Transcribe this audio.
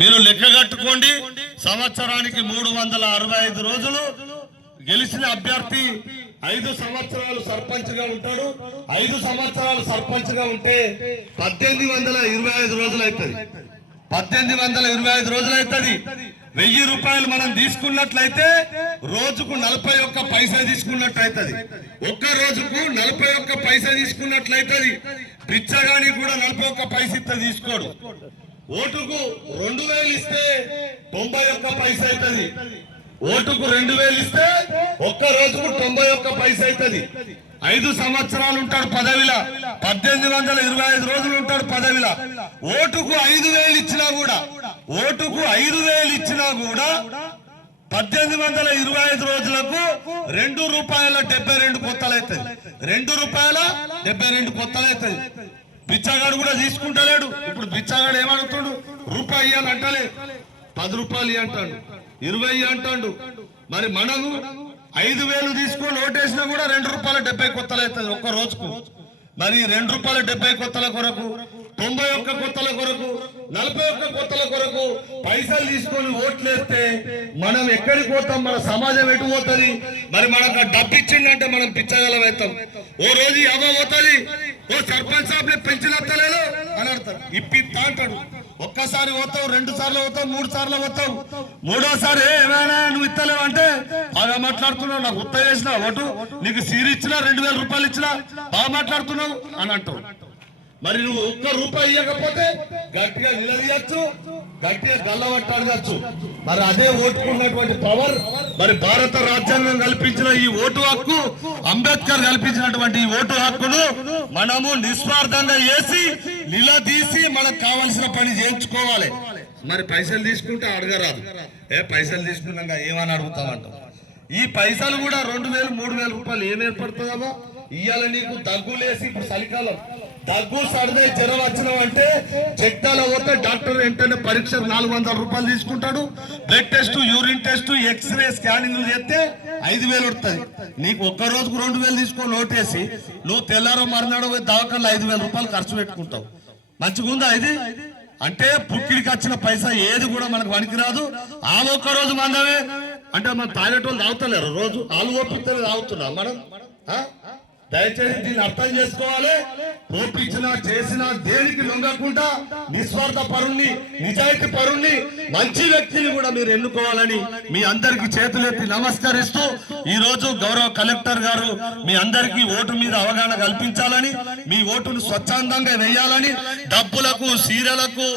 మీరు లెక్క కట్టుకోండి. సంవత్సరానికి మూడు వందల అరవై ఐదు రోజులు గెలిచిన అభ్యర్థి ఐదు సంవత్సరాలు సర్పంచ్గా ఉంటాడు. ఐదు సంవత్సరాలు సర్పంచ్గా ఉంటే పద్దెనిమిది వందల ఇరవై ఐదు రోజులు అవుతుంది. పద్దెనిమిది వందల ఇరవై ఐదు రోజులు అవుతుంది. వెయ్యి రూపాయలు మనం తీసుకున్నట్లయితే రోజుకు నలభై ఒక్క పైసా తీసుకున్నట్టు అవుతుంది. ఒక్క రోజుకు నలభై ఒక్క పైసా తీసుకున్నట్లయితుంది పిచ్చగాని కూడా నలభై ఒక్క పైస ఇస్తే తీసుకోడు. ఓటుకు రెండు వేలు ఇస్తే తొంభై ఒక్క పైసా అవుతుంది. ఓటుకు రెండు వేలు ఇస్తే ఒక్క రోజుకు తొంభై ఒక్క పైస అవుతుంది. ఐదు సంవత్సరాలు ఉంటాడు పదవిలా. పద్దెనిమిది వందల ఇరవై ఐదు రోజులు ఉంటాడు పదవిలా. ఓటుకు ఐదు వేలు ఇచ్చినా కూడా ఓటుకు ఐదు వేలు ఇచ్చినా కూడా పద్దెనిమిది వందల ఇరవై ఐదు రోజులకు రెండు రూపాయల డెబ్బై రెండు కొత్తలు అవుతుంది రెండు రూపాయల డెబ్బై రెండు కొత్తలు అవుతుంది బిచ్చాగాడు కూడా తీసుకుంటలేడు. ఇప్పుడు బిచ్చాగాడు ఏమడుగుతాడు రూపాయి ఇవ్వాలి అంటలే. పది రూపాయలు అంటాడు. ఇరవై అంటాడు. మరి మనము ఐదు వేలు తీసుకొని ఓటేసినా కూడా రెండు రూపాయల డెబ్బై కొత్తలు అవుతుంది ఒక్క రోజుకు. మరి రెండు రూపాయల డెబ్బై కొత్తల కొరకు తొంభై ఒక్క కొత్తల కొరకు నలభై ఒక్క కొత్తల కొరకు పైసలు తీసుకొని ఓట్లేస్తే మనం ఎక్కడికి పోతాం? మన సమాజం ఎటు పోతుంది? మరి మనకు డబ్బు ఇచ్చిందంటే మనం పిచ్చగలం అవుతాం. ఓ రోజు అవ్వ పోతుంది. ఓ సర్పంచ్ సాబ్ పెంచినత్తలేదు అని అడతారు ఇప్పిస్తా అంటాడు. ఒక్కసారి పోతావు రెండు సార్లు పోతావు మూడు సార్లు పోతావు. మూడోసారి ఏమైనా నువ్వు ఇస్తలేవు అంటే బాగా మాట్లాడుతున్నావు నాకు ఉత్త చేసిన ఓటు. నీకు సీరు ఇచ్చినా రెండు వేల రూపాయలు ఇచ్చినా బాగా మాట్లాడుతున్నావు అని అంటావు. మరి నువ్వు ఒక్క రూపాయి ఇవ్వకపోతే గట్టిగా నిలదీయచ్చు గట్టిగా గల్లబట్టాడచ్చు మరి అదే ఓటుకున్నటువంటి పవర్ మరి భారత రాజ్యాంగం కల్పించిన ఈ ఓటు హక్కు అంబేద్కర్ కల్పించినటువంటి ఈ ఓటు హక్కును మనము నిస్వార్థంగా వేసి నిలదీసి మనకు కావలసిన పని చేయించుకోవాలి. మరి పైసలు తీసుకుంటే అడగరాదు. ఏ పైసలు తీసుకున్నాక ఏమని అడుగుతామంటాం? ఈ పైసలు కూడా రెండు వేలు మూడు వేల రూపాయలు ఏం ఏర్పడుతుందమ్మా ఇవాళ నీకు దగ్గులేసి ఇప్పుడు చలికాలం. దగ్గు సర్దే జ్వరం వచ్చినావంటే చెట్టాల పోతే డాక్టర్ వెంటనే పరీక్ష నాలుగు వందల రూపాయలు తీసుకుంటాడు. Blood test urine test x-ray scanning చేస్తే ఐదు వేలు వస్తుంది. నీకు ఒక్క రోజుకు రెండు వేలు తీసుకొని ఓటేసి నువ్వు తెల్లారో మరునాడు పోయి దవాఖానలో ఐదు వేల రూపాయలు ఖర్చు పెట్టుకుంటావు. మంచిగుందా ఇది? అంటే పుక్కిడికి వచ్చిన పైసా ఏది కూడా మనకు పనికిరాదు. ఆ ఒక్క రోజు మందమే అంటే మన తాగేటోళ్ళు తాగుతలేరు రోజు. ఆలు ఓపిస్తే తాగుతున్నాం మనం. దయచేసి దీన్ని అర్థం చేసుకోవాలి. పోపించినా చేసినా దేనికి లొంగకుండా నిస్వార్థ పరుణ్ణి నిజాయితీ పరుణ్ణి మంచి వ్యక్తిని కూడా మీరు ఎన్నుకోవాలని మీ అందరికి చేతులెత్తి నమస్కరిస్తూ ఈ రోజు గౌరవ కలెక్టర్ గారు మీ అందరికీ ఓటు మీద అవగాహన కల్పించాలని మీ ఓటును స్వచ్ఛందంగా వేయాలని డబ్బులకు సీరలకు